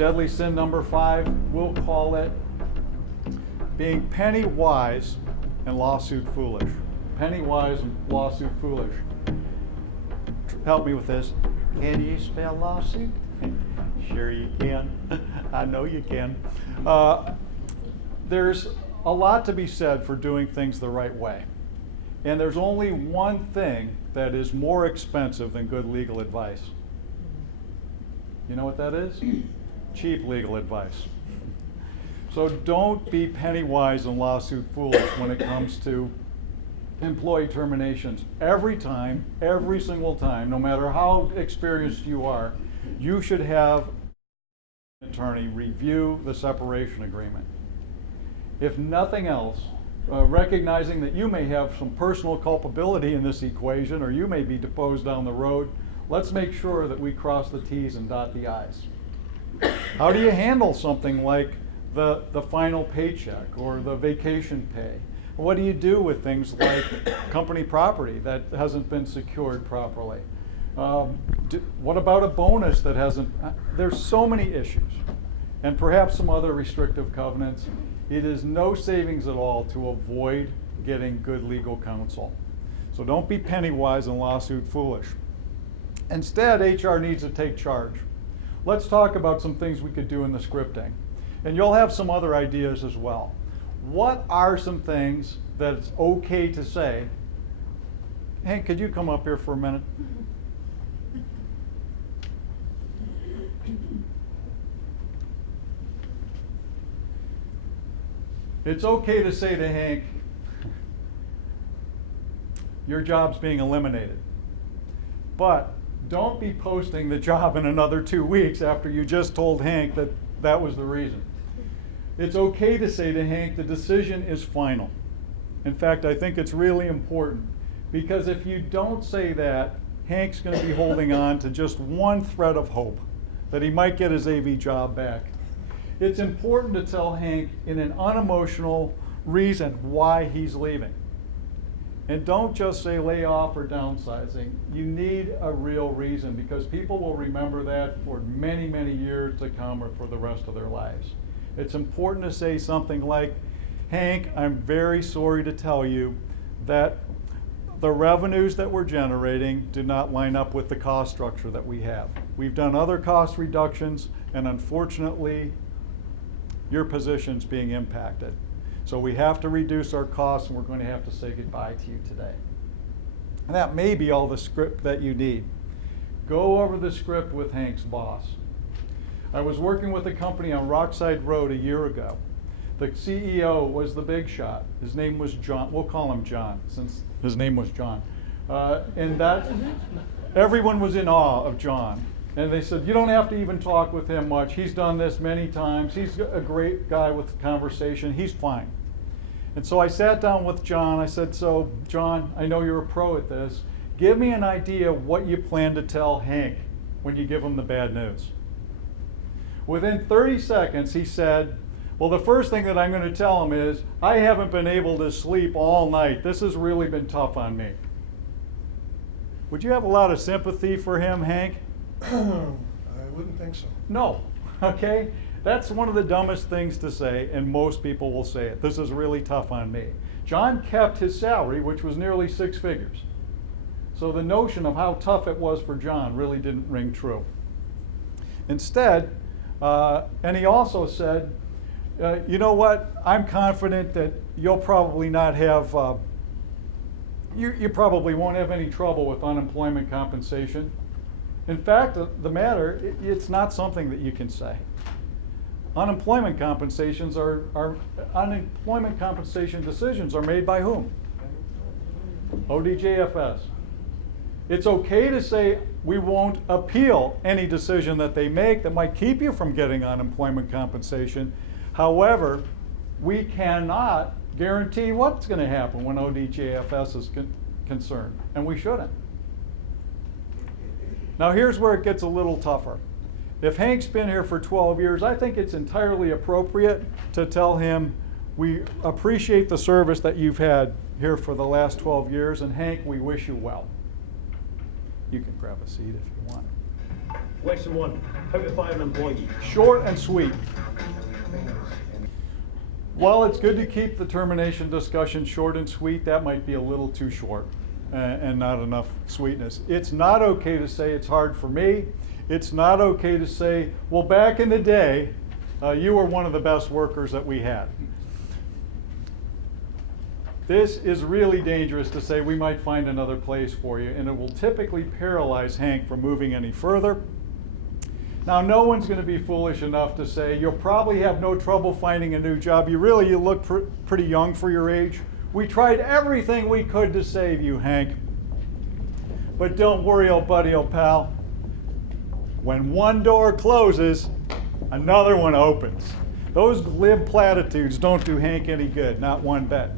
deadly sin number 5, we'll call it being penny wise and lawsuit foolish. Penny wise and lawsuit foolish. Help me with this. Can you spell lawsuit? Sure you can. I know you can. There's a lot to be said for doing things the right way. And there's only one thing that is more expensive than good legal advice. You know what that is? Cheap legal advice. So don't be penny wise and lawsuit foolish when it comes to employee terminations. Every time, every single time, no matter how experienced you are, you should have an attorney review the separation agreement. If nothing else, recognizing that you may have some personal culpability in this equation, or you may be deposed down the road, let's make sure that we cross the T's and dot the I's. How do you handle something like the final paycheck or the vacation pay? What do you do with things like company property that hasn't been secured properly? What about a bonus that hasn't? There's so many issues, and perhaps some other restrictive covenants. It is no savings at all to avoid getting good legal counsel. So don't be penny wise and lawsuit foolish. Instead, HR needs to take charge. Let's talk about some things we could do in the scripting. And you'll have some other ideas as well. What are some things that it's okay to say? Hank, could you come up here for a minute? It's okay to say to Hank, your job's being eliminated. But don't be posting the job in another 2 weeks after you just told Hank that that was the reason. It's okay to say to Hank, the decision is final. In fact, I think it's really important, because if you don't say that, Hank's going to be holding on to just one thread of hope that he might get his AV job back. It's important to tell Hank in an unemotional reason why he's leaving. And don't just say layoff or downsizing. You need a real reason, because people will remember that for many, many years to come, or for the rest of their lives. It's important to say something like, Hank, I'm very sorry to tell you that the revenues that we're generating do not line up with the cost structure that we have. We've done other cost reductions, and unfortunately, your position's being impacted. So we have to reduce our costs, and we're going to have to say goodbye to you today. And that may be all the script that you need. Go over the script with Hank's boss. I was working with a company on Rockside Road a year ago. The CEO was the big shot. His name was John. We'll call him John, since his name was John. And that everyone was in awe of John. And they said, you don't have to even talk with him much. He's done this many times. He's a great guy with conversation. He's fine. And so I sat down with John. I said, so John, I know you're a pro at this. Give me an idea of what you plan to tell Hank when you give him the bad news. Within 30 seconds, he said, well, the first thing that I'm going to tell him is, I haven't been able to sleep all night. This has really been tough on me. Would you have a lot of sympathy for him, Hank? I wouldn't think so. No, okay? That's one of the dumbest things to say, and most people will say it. This is really tough on me. John kept his salary, which was nearly 6 figures. So the notion of how tough it was for John really didn't ring true. Instead, and he also said, you know what, I'm confident that you'll probably not have, you probably won't have any trouble with unemployment compensation. In fact, the matter, it's not something that you can say. Unemployment compensations unemployment compensation decisions are made by whom? ODJFS. It's okay to say we won't appeal any decision that they make that might keep you from getting unemployment compensation. However, we cannot guarantee what's going to happen when ODJFS is concerned, and we shouldn't. Now here's where it gets a little tougher. If Hank's been here for 12 years, I think it's entirely appropriate to tell him, we appreciate the service that you've had here for the last 12 years, and Hank, we wish you well. You can grab a seat if you want. Question 1. How to fire an employee. Short and sweet. While it's good to keep the termination discussion short and sweet, that might be a little too short and not enough sweetness. It's not okay to say it's hard for me. It's not okay to say, well, back in the day, you were one of the best workers that we had. This is really dangerous to say we might find another place for you, and it will typically paralyze Hank from moving any further. Now, no one's going to be foolish enough to say, you'll probably have no trouble finding a new job. You look pretty young for your age. We tried everything we could to save you, Hank. But don't worry, old buddy, old pal. When one door closes, another one opens. Those glib platitudes don't do Hank any good, not one bit.